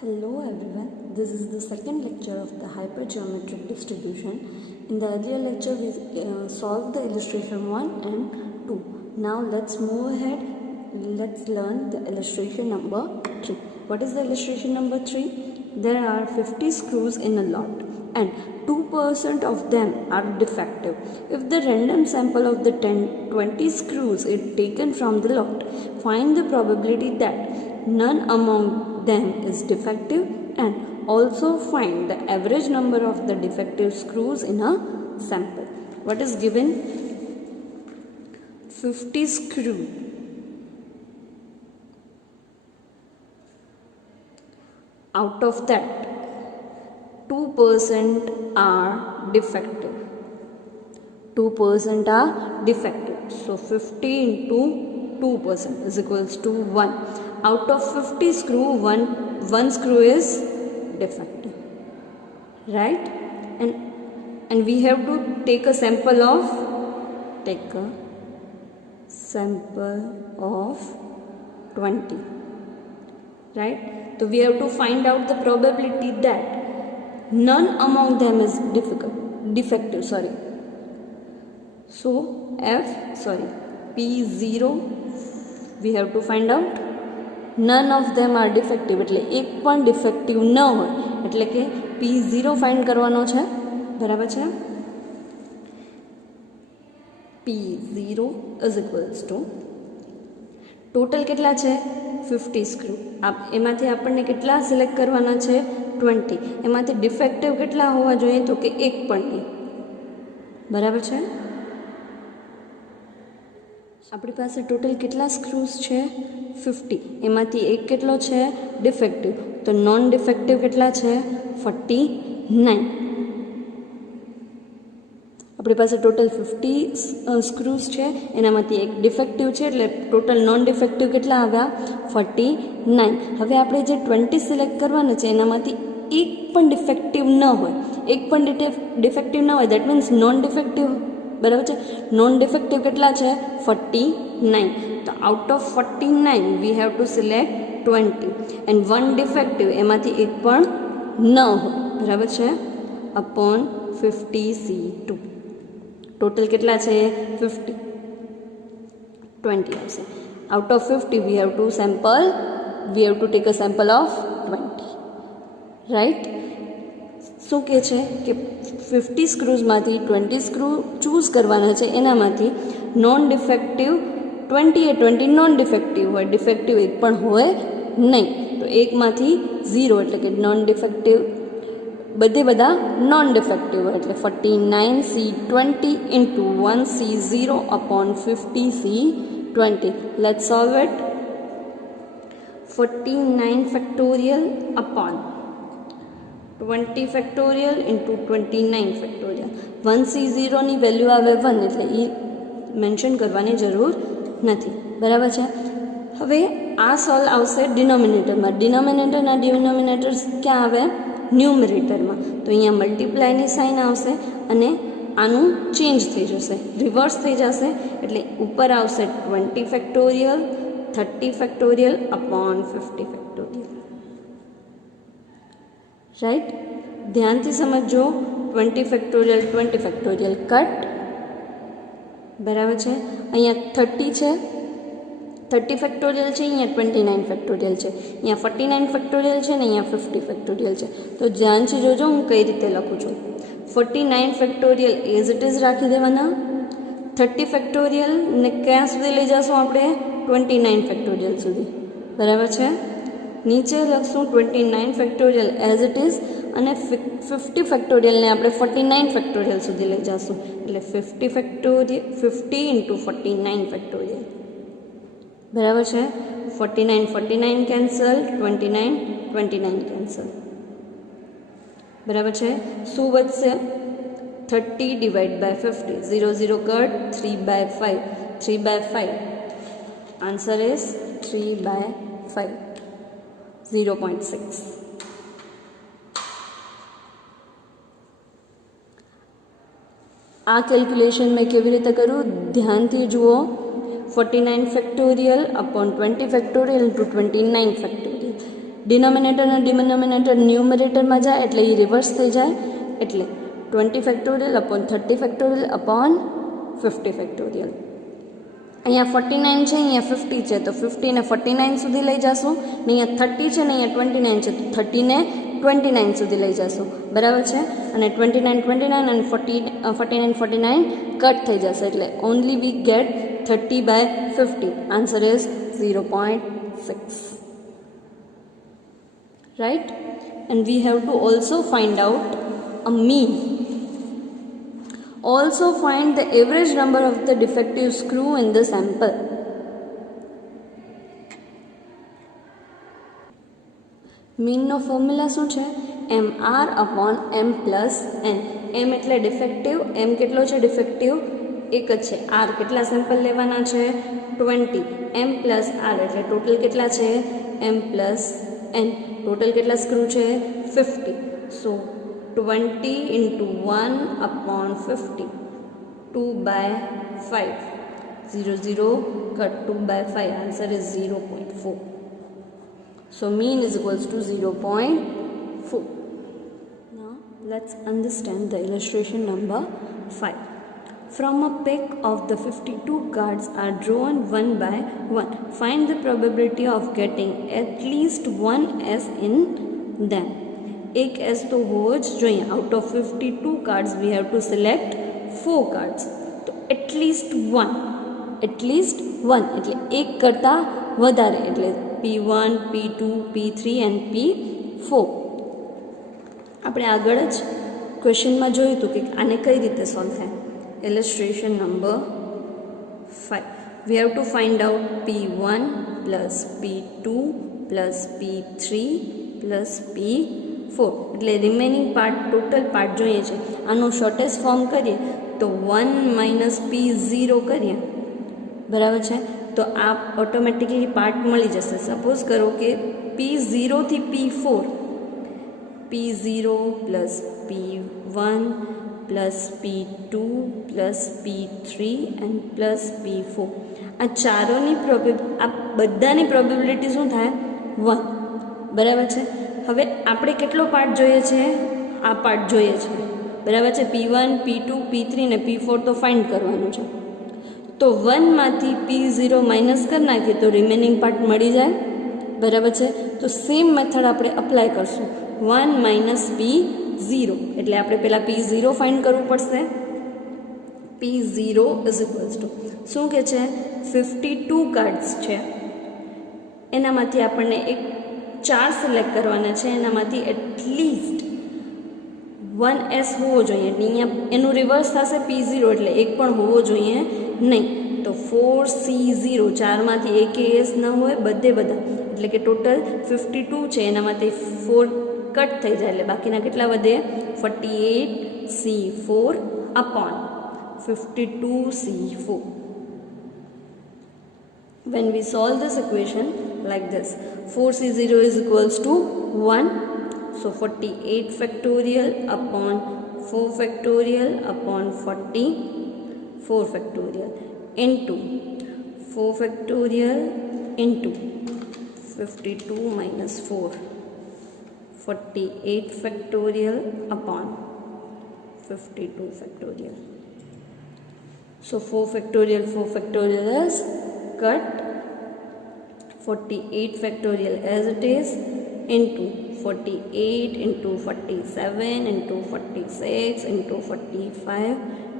Hello everyone, this is the second lecture of the hypergeometric distribution. In the earlier lecture we solved the illustration 1 and 2. Now let's move ahead, let's learn the illustration number 3. What is the illustration number 3? There are 50 screws in a lot and 2% of them are defective. If the random sample of the 20 screws is taken from the lot, find the probability that none among them is defective and also find the average number of the defective screws in a sample. What is given? 50 screw. Out of that, 2% are defective. 2% are defective. So 50 into 2% is equals to 1. Out of 50 screw, one screw is defective, right? And we have to take a sample of 20, right? So we have to find out the probability that none among them is defective. So P0 we have to find out none of them are defective, એટલે એક પણ defective ન હોય, એટલે કે P0 find કરવાનો છે. બરાબર છે? P0 is equals to total કેટલા છે? 50 સ્ક્રૂ. એમાંથી આપણને કેટલા સિલેક્ટ કરવાના છે? 20. એમાંથી ડિફેક્ટિવ કેટલા હોવા જોઈએ? તો કે એક પણ નહીં. બરાબર છે? આપણી પાસે ટોટલ કેટલા સ્ક્રૂઝ છે? 50. એમાંથી એક કેટલો છે? ડિફેક્ટિવ. તો નોન ડિફેક્ટિવ કેટલા છે? 49. આપણી પાસે ટોટલ 50 સ્ક્રૂઝ છે, એનામાંથી એક ડિફેક્ટિવ છે, એટલે ટોટલ નોન ડિફેક્ટિવ કેટલા આવ્યા? 49. હવે આપણે જે 20 સિલેક્ટ કરવાના છે એનામાંથી એક પણ ડિફેક્ટિવ ન હોય, દેટ મીન્સ નોન ડિફેક્ટિવ. બરાબર છે? નોન ડિફેક્ટિવ કેટલા છે? 49. તો out of 49 we have to select 20 and one defective, એમાંથી એક પણ ન હોય. બરાબર છે? Upon 50C2. ટોટલ કેટલા છે? 50. 20 આવશે. Out of 50 we have to take a sample of 20. Right? શું કહે છે કે 50 સ્ક્રૂઝમાંથી 20 સ્ક્રૂ ચૂઝ કરવાના છે, એનામાંથી નોન ડિફેક્ટિવ 20 નોન ડિફેક્ટિવ હોય, ડિફેક્ટિવ એક પણ હોય નહીં. તો એકમાંથી 0 એટલે કે નોન ડિફેક્ટિવ, બધા નોન ડિફેક્ટિવ હોય, એટલે 49C20 into 1C0 upon 50C20. Let's solve it. 49 factorial upon 20 factorial into 29 factorial. 1C0 ની વેલ્યુ આવે 1, એટલે એ મેન્શન કરવાની જરૂર નથી. બરાબર છે? હવે આ સોલ્વ આવશે ડિનોમિનેટરમાં. ડિનોમિનેટર્સ ક્યાં આવે? ન્યુમરેટરમાં. તો અહીંયા મલ્ટીપ્લાયની સાઇન આવશે અને આનું ચેન્જ થઈ જશે, રિવર્સ થઈ જશે, એટલે ઉપર આવશે 20 factorial 30 factorial upon 50 factorial. Right? ધ્યાનથી સમજો. 20 ફેક્ટોરિયલ કટ. બરાબર છે? અહીંયા 30 છે, 30 ફેક્ટોરિયલ છે, અહીંયા 29 ફેક્ટોરિયલ છે, અહીંયા 49 ફેક્ટોરિયલ છે ને અહીંયા 50 ફેક્ટોરિયલ છે. તો ધ્યાનથી જોજો હું કઈ રીતે લખું છું. 49 ફેક્ટોરિયલ એઝ ઇટ ઇઝ રાખી દેવાના. 30 ફેક્ટોરિયલ ને ક્યાં સુધી લઈ જશું આપણે? 29 ફેક્ટોરિયલ સુધી. બરાબર છે? નીચે લખશું 29 ફેક્ટોરિયલ એઝ ઇટ ઇઝ અને 50 ફેક્ટોરિયલને આપણે 49 ફેક્ટોરિયલ સુધી લઈ જશું, એટલે 50 ઇન્ટુ 49 ફેક્ટોરિયલ. બરાબર છે? 49 કેન્સલ, 29 કેન્સલ. બરાબર છે? શું વધશે? 30 ડિવાઇડ બાય 50. 0 કટ, 3/5. Answer is 3/5. 0.6. આ કેલ્ક્યુલેશન મેં કેવી રીતે કરું? ધ્યાનથી જુઓ. 49 factorial upon 20 factorial into 29 factorial. Denominator અને ડિનોમિનેટર ન્યુમરેટરમાં જાય એટલે એ રિવર્સ થઈ જાય, એટલે 20 factorial upon 30 factorial upon 50 factorial. અહીંયા 49 છે, અહીંયા 50 છે, તો 50 ને 49 સુધી લઈ જશું, ને અહીંયા 30 છે ને અહીંયા 29 છે, તો 30 ને 29 સુધી લઈ જશું, બરાબર છે. અને 29 29 અને 49 49 કટ થઈ જશે, એટલે only we get 30/50. Answer is 0.6. Right? And we have to also find out a mean. Also find the average number of the defective screw in the sample. Mean નો ફોર્મ્યુલા શું છે? MR upon M plus N. M એટલે defective, M કેટલો છે defective? એક જ છે. R કેટલા સેમ્પલ લેવાના છે? 20. M plus R એટલે ટોટલ કેટલા છે? M plus N. ટોટલ કેટલા સ્ક્રૂ છે? 50. સો 20 into 1 upon 50. 2/5. 0 0 cut 2/5. Answer is 0.4. So mean is equals to 0.4. Now let's understand the illustration number 5. From a pack of the 52 cards are drawn one by one. Find the probability of getting at least one S in them. एक S तो हो ज જોઈએ. Out of 52 cards we have to select 4 cards. તો at least one એટલે એક કરતાં વધારે, એટલે P1, P2, P3 and P4. આપણે આગળ જ ક્વેશ્ચનમાં જોયું હતું કે આને કઈ રીતે સોલ્વ થાય. Illustration number 5. We have to find out P1 plus P2 plus P3 plus P4. એટલે રિમેનિંગ પાર્ટ, ટોટલ પાર્ટ જોઈએ છે. આનું શોર્ટેસ્ટ ફોર્મ કરીએ તો 1 minus P0 કરીએ, બરાબર છે. તો આ ઓટોમેટિકલી પાર્ટ મળી જશે. સપોઝ કરો કે P0 થી P4, P0 plus P1 plus P2 plus P3 and plus P4. આ ચારોની આ બધાની પ્રોબેબિલિટી શું થાય? 1, બરાબર છે. હવે આપણે કેટલો પાર્ટ જોઈએ છે? આ પાર્ટ જોઈએ છે, બરાબર છે. P1, P2, P3 ને P4 તો ફાઇન્ડ કરવાનું છે. તો 1 માંથી P0 માઇનસ કરી નાખીએ તો રિમેનિંગ પાર્ટ મળી જાય, બરાબર છે. તો સેમ મેથડ આપણે અપ્લાય કરશું. 1 minus P0 એટલે આપણે પહેલાં P0 ફાઇન્ડ કરવું પડશે. P0 ઇઝ ઇક્વલ્સ ટુ શું કહે છે? 52 કાર્ડ્સ છે, એનામાંથી આપણને 4 સિલેક્ટ કરવાના છે. એનામાંથી એટલીસ્ટ 1S હોવો જોઈએ. અહીંયા એનું રિવર્સ થશે P0 એટલે એક પણ હોવો જોઈએ નહીં. તો 4C0, 4માંથી એક S ન હોય, બધા એટલે કે ટોટલ 52 છે, એનામાંથી 4 કટ થઈ જાય એટલે બાકીના કેટલા વધે? 48C4 upon 52C4. When we solve this equation like this, 4C0 is equals to 1. So 48 factorial upon 4 factorial upon 44 factorial into 4 factorial into 52 minus 4. 48 factorial upon 52 factorial. So 4 factorial is cut. 48 factorial as it is into 48 into 47 into 46 into 45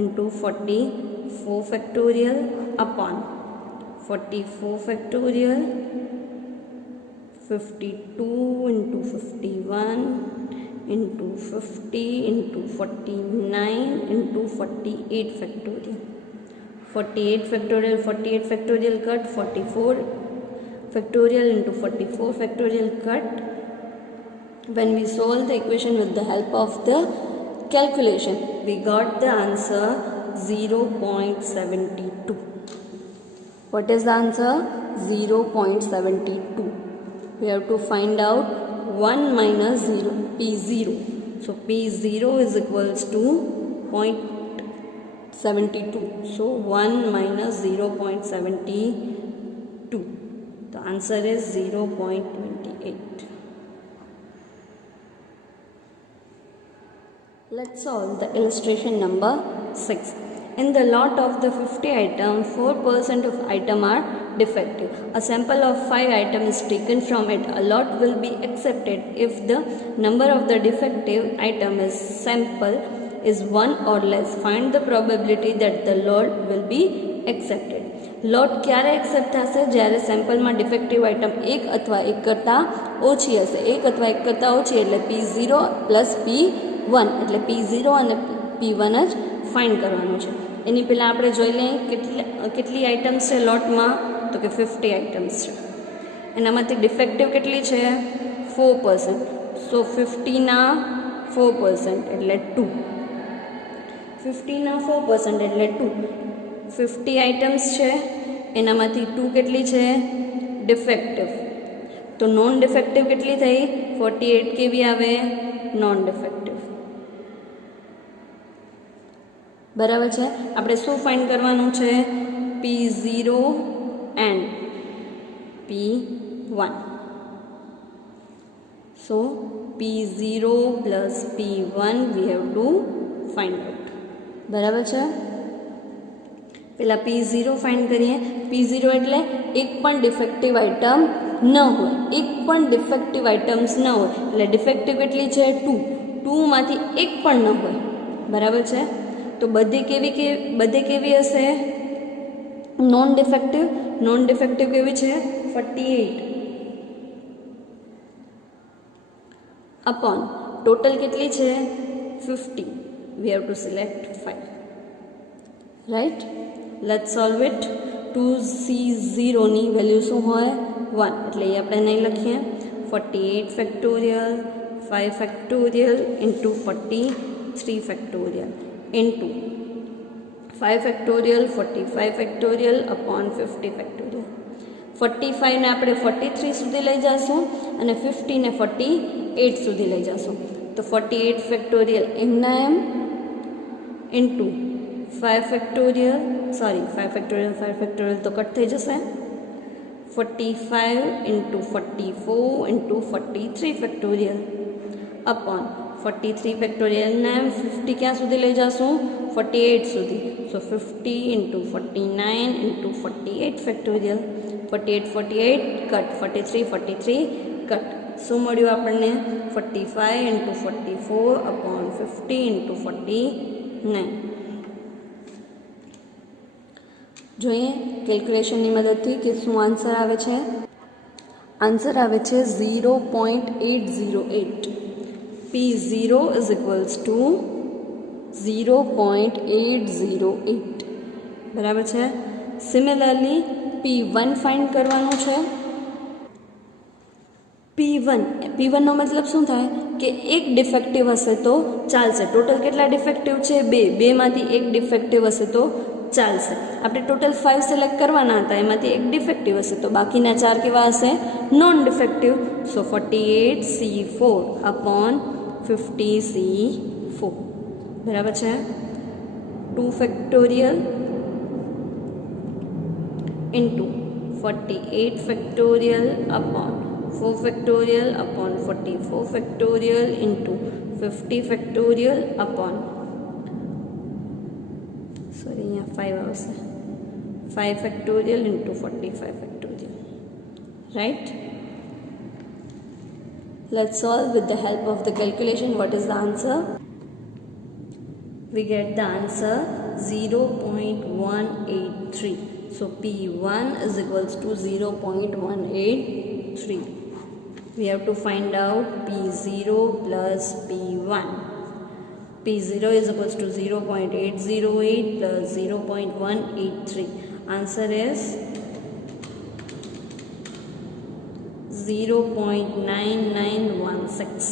into 44 factorial upon 44 factorial. 52 into 51 into 50 into 49 into 48 factorial. 48 factorial cut. 44 factorial into 44 factorial cut. When we solve the equation with the help of the calculation, we got the answer 0.72. What is the answer? 0.72. We have to find out 1 minus 0, P0. So P0 is equals to 0.72. So 1 minus 0.72. The answer is 0.28. Let's solve the illustration number 6. In the lot of the 50 items, 4% of items are defective. A sample of 5 items is taken from it. A lot will be accepted if the number of the defective items is sample is 1 or less. Find the probability that the lot will be accepted. લોટ ક્યારે accept થશે? જ્યારે સેમ્પલમાં defective item 1 અથવા 1 કરતાં ઓછી હશે. 1 અથવા 1 કરતાં ઓછી એટલે P0 પ્લસ P1 એટલે P0 અને P1 જ ફાઇન્ડ કરવાનું છે. એની પહેલાં આપણે જોઈ લઈએ કેટલી આઇટમ્સ છે લોટમાં, તો કે 50 આઇટમ્સ છે. એનામાંથી ડિફેક્ટિવ કેટલી છે? 4%. સો 50ના 4% એટલે 2. 50ના 4% એટલે 2. 50 આઇટમ્સ છે, એનામાંથી 2 કેટલી છે? ડિફેક્ટિવ. તો નોન ડિફેક્ટિવ કેટલી થઈ? 48 કેવી આવે? Non defective. બરાબર છે. આપણે શું ફાઇન્ડ કરવાનું છે? P0 and P1. So P0 plus P1 we have to find out. બરાબર છે. પહેલાં P0 ફાઇન્ડ કરીએ. P0 એટલે એક પણ ડિફેક્ટિવ આઇટમ ન હોય. એક પણ ડિફેક્ટિવ આઇટમ્સ ન હોય એટલે ડિફેક્ટિવ કેટલી છે? 2. 2માંથી એક પણ ન હોય. બરાબર છે. તો બધે કેવી હશે? Non defective. નોન ડિફેક્ટિવ કેવી છે? 48 અપોન ટોટલ કેટલી છે? 50. We have to select 5. Right. Let's solve it. 2C0 ની વેલ્યુ શું હોય? 1. એટલે એ આપણે નહીં લખીએ. 48 factorial 5 factorial into 43 factorial into 5 factorial 45 factorial upon 50 factorial. 45ને આપણે 43 સુધી લઈ જઈશું અને 50ને 48 સુધી લઈ જઈશું. તો 48 ફેક્ટોરિયલ એમના એમ ઇન્ટુ 5 ફેક્ટોરિયલ 5 ફેક્ટોરિયલ તો કટ થઈ જશે. 45 ઇન્ટુ 44 ઇન્ટુ 43 ફેક્ટોરિયલ અપોન 43 ફેક્ટોરિયલના એમ 50 ક્યાં સુધી લઈ જઈશું? 48 સુધી. સો 50 into 49 into 48 factorial. 48 cut 43 cut. શું મળ્યું આપણને? 45 ઇન્ટુ 44 અપોન 50 ઇન્ટુ 49. જોઈએ કેલ્ક્યુલેશનની મદદથી કે શું આન્સર આવે છે. આન્સર આવે છે 0.808. P0 is equals to 0.808. બરાબર છે. સિમિલરલી P1 ફાઇન્ડ કરવાનું છે. P1 નો મતલબ શું થાય? કે એક ડિફેક્ટિવ હશે તો ચાલશે. ટોટલ કેટલા ડિફેક્ટિવ છે? 2. માંથી એક ડિફેક્ટિવ હશે તો ચાલશે. આપણે ટોટલ 5 સિલેક્ટ કરવાના હતા, એમાંથી એક ડિફેક્ટિવ હશે તો બાકીના 4 કેવા હશે? Non defective. So 48C4 upon 50C4. બરાબર છે. 2 factorial into 48 factorial upon 4 factorial upon 44 factorial into 50 factorial upon અહીંયા 5 આવશે. 5 factorial into 45 factorial. Right. Let's solve with the help of the calculation. What is the answer? We get the answer 0.183. So P1 is equals to 0.183. We have to find out P0 plus P1. P0 is equals to 0.808 plus 0.183. Answer is 0.9916.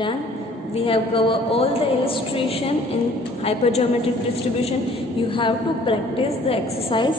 Done. We have covered all the illustration in hypergeometric distribution. You have to practice the exercise